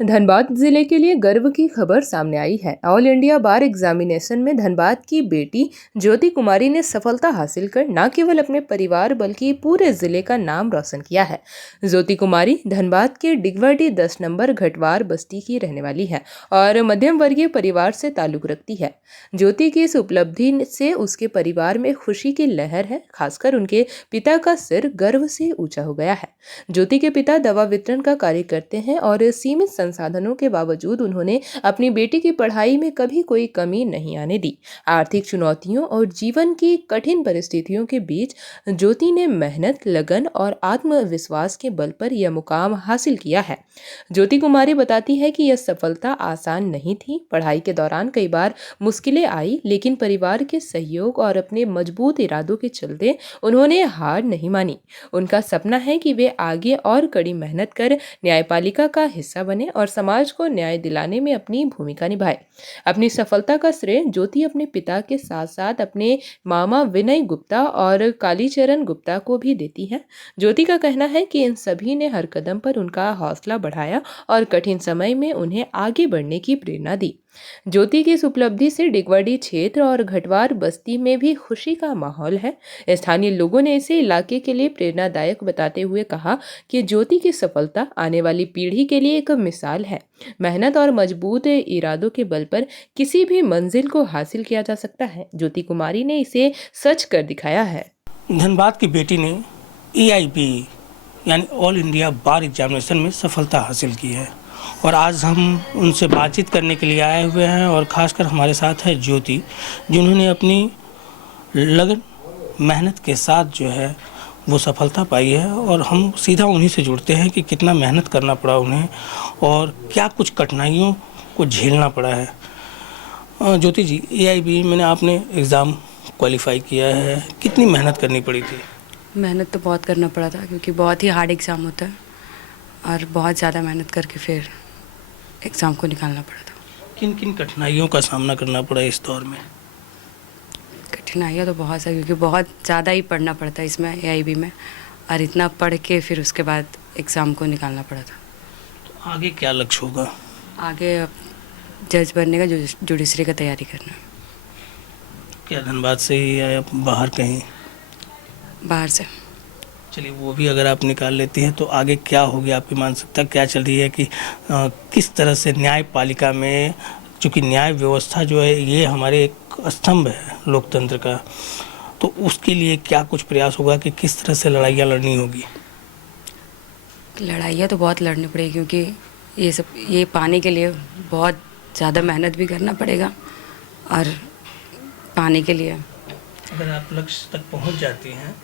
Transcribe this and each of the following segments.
धनबाद जिले के लिए गर्व की खबर सामने आई है। ऑल इंडिया बार एग्जामिनेशन में धनबाद की बेटी ज्योति कुमारी ने सफलता हासिल कर न केवल अपने परिवार बल्कि पूरे जिले का नाम रोशन किया है। ज्योति कुमारी धनबाद के डिगवाडी 10 नंबर घटवार बस्ती की रहने वाली है और मध्यम वर्गीय परिवार से ताल्लुक रखती है। ज्योति की इस उपलब्धि से उसके परिवार में खुशी की लहर है। खासकर उनके पिता का सिर गर्व से ऊंचा हो गया है। ज्योति के पिता दवा वितरण का कार्य करते हैं और सीमित संसाधनों के बावजूद उन्होंने अपनी बेटी की पढ़ाई में कभी कोई कमी नहीं आने दी। आर्थिक चुनौतियों और जीवन की कठिन परिस्थितियों के बीच ज्योति ने मेहनत, लगन और आत्मविश्वास के बल पर यह मुकाम हासिल किया है। ज्योति कुमारी बताती है कि यह सफलता आसान नहीं थी। पढ़ाई के दौरान कई बार मुश्किलें आई, लेकिन परिवार के सहयोग और अपने मजबूत इरादों के चलते उन्होंने हार नहीं मानी। उनका सपना है कि वे आगे और कड़ी मेहनत कर न्यायपालिका का हिस्सा बने और समाज को न्याय दिलाने में अपनी भूमिका निभाए। अपनी सफलता का श्रेय ज्योति अपने पिता के साथ साथ अपने मामा विनय गुप्ता और कालीचरण गुप्ता को भी देती है। ज्योति का कहना है कि इन सभी ने हर कदम पर उनका हौसला बढ़ाया और कठिन समय में उन्हें आगे बढ़ने की प्रेरणा दी। ज्योति की इस उपलब्धि से डिगवाडी क्षेत्र और घटवार बस्ती में भी खुशी का माहौल है। स्थानीय लोगों ने इसे इलाके के लिए प्रेरणादायक बताते हुए कहा कि ज्योति की सफलता आने वाली पीढ़ी के लिए एक मिसाल है। मेहनत और मजबूत इरादों के बल पर किसी भी मंजिल को हासिल किया जा सकता है। ज्योति कुमारी ने इसे सच कर दिखाया है। धनबाद की बेटी ने EIB यानी ऑल इंडिया बार एग्जामिनेशन में सफलता हासिल की है और आज हम उनसे बातचीत करने के लिए आए हुए हैं और ख़ासकर हमारे साथ है ज्योति, जिन्होंने अपनी लगन मेहनत के साथ जो है वो सफलता पाई है। और हम सीधा उन्हीं से जुड़ते हैं कि कितना मेहनत करना पड़ा उन्हें और क्या कुछ कठिनाइयों को झेलना पड़ा है। ज्योति जी, EIB मैंने आपने एग्ज़ाम क्वालिफाई किया है, कितनी मेहनत करनी पड़ी थी? मेहनत तो बहुत करना पड़ा था क्योंकि बहुत ही हार्ड एग्ज़ाम होता है और बहुत ज़्यादा मेहनत करके फिर एग्ज़ाम को निकालना पड़ा था। किन किन कठिनाइयों का सामना करना पड़ा इस दौर में? कठिनाइयाँ तो बहुत है क्योंकि बहुत ज़्यादा ही पढ़ना पड़ता है इसमें EIB में, और इतना पढ़ के फिर उसके बाद एग्ज़ाम को निकालना पड़ा था। तो आगे क्या लक्ष्य होगा? आगे जज बनने का, जुडिशरी का तैयारी करना। क्या धनबाद से ही या बाहर कहीं? बाहर से। चलिए, वो भी अगर आप निकाल लेती हैं तो आगे क्या होगी आपकी मानसिकता, क्या चल रही है कि किस तरह से न्यायपालिका में, चूँकि न्याय व्यवस्था जो है ये हमारे एक स्तंभ है लोकतंत्र का, तो उसके लिए क्या कुछ प्रयास होगा कि किस तरह से लड़ाइयाँ लड़नी होगी? लड़ाइयाँ तो बहुत लड़नी पड़ेगी क्योंकि ये पाने के लिए बहुत ज़्यादा मेहनत भी करना पड़ेगा और पाने के लिए। अगर आप लक्ष्य तक पहुंच जाती हैं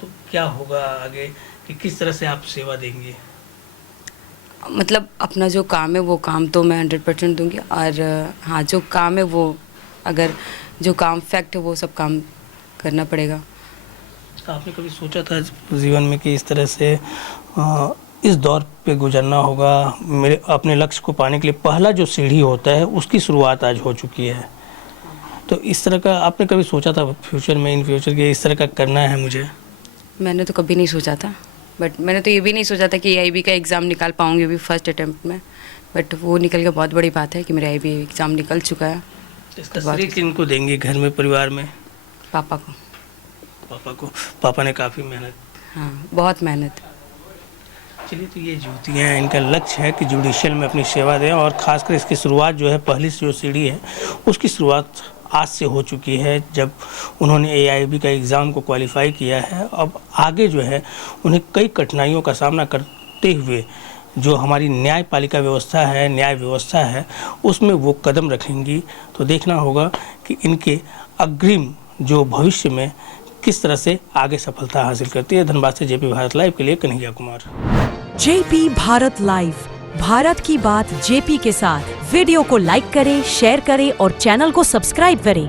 तो क्या होगा आगे, कि किस तरह से आप सेवा देंगी? मतलब अपना जो काम है वो काम तो मैं 100% दूंगी, और हाँ, जो काम है वो, अगर जो काम फैक्ट है वो सब काम करना पड़ेगा। आपने कभी सोचा था जीवन में कि इस तरह से इस दौर पे गुजरना होगा? मेरे अपने लक्ष्य को पाने के लिए पहला जो सीढ़ी होता है उसकी शुरुआत आज हो चुकी है, तो इस तरह का आपने कभी सोचा था फ्यूचर में, इन फ्यूचर के इस तरह का करना है मुझे? मैंने तो कभी नहीं सोचा था, बट मैंने तो ये भी नहीं सोचा था कि EIB का एग्ज़ाम निकाल पाऊँगी अभी फर्स्ट अटैम्प्ट में, बट वो निकल के बहुत बड़ी बात है कि मेरा EIB एग्ज़ाम निकल चुका है। इसका श्रेय किनको देंगे घर में, परिवार में? पापा को। पापा ने काफ़ी मेहनत। हाँ, बहुत मेहनत। चलिए, तो ये ज्योति हैं, इनका लक्ष्य है कि जुडिशियल में अपनी सेवा दें और ख़ासकर इसकी शुरुआत जो है, पहली जो सीढ़ी है उसकी शुरुआत आज से हो चुकी है जब उन्होंने EIB का एग्ज़ाम को क्वालिफाई किया है। अब आगे जो है उन्हें कई कठिनाइयों का सामना करते हुए जो हमारी न्यायपालिका व्यवस्था है, न्याय व्यवस्था है, उसमें वो कदम रखेंगी। तो देखना होगा कि इनके अग्रिम जो भविष्य में किस तरह से आगे सफलता हासिल करती है। धनबाद से JP भारत लाइव के लिए कन्हैया कुमार। JP भारत लाइव, भारत की बात JP के साथ। वीडियो को लाइक करें, शेयर करें और चैनल को सब्सक्राइब करें।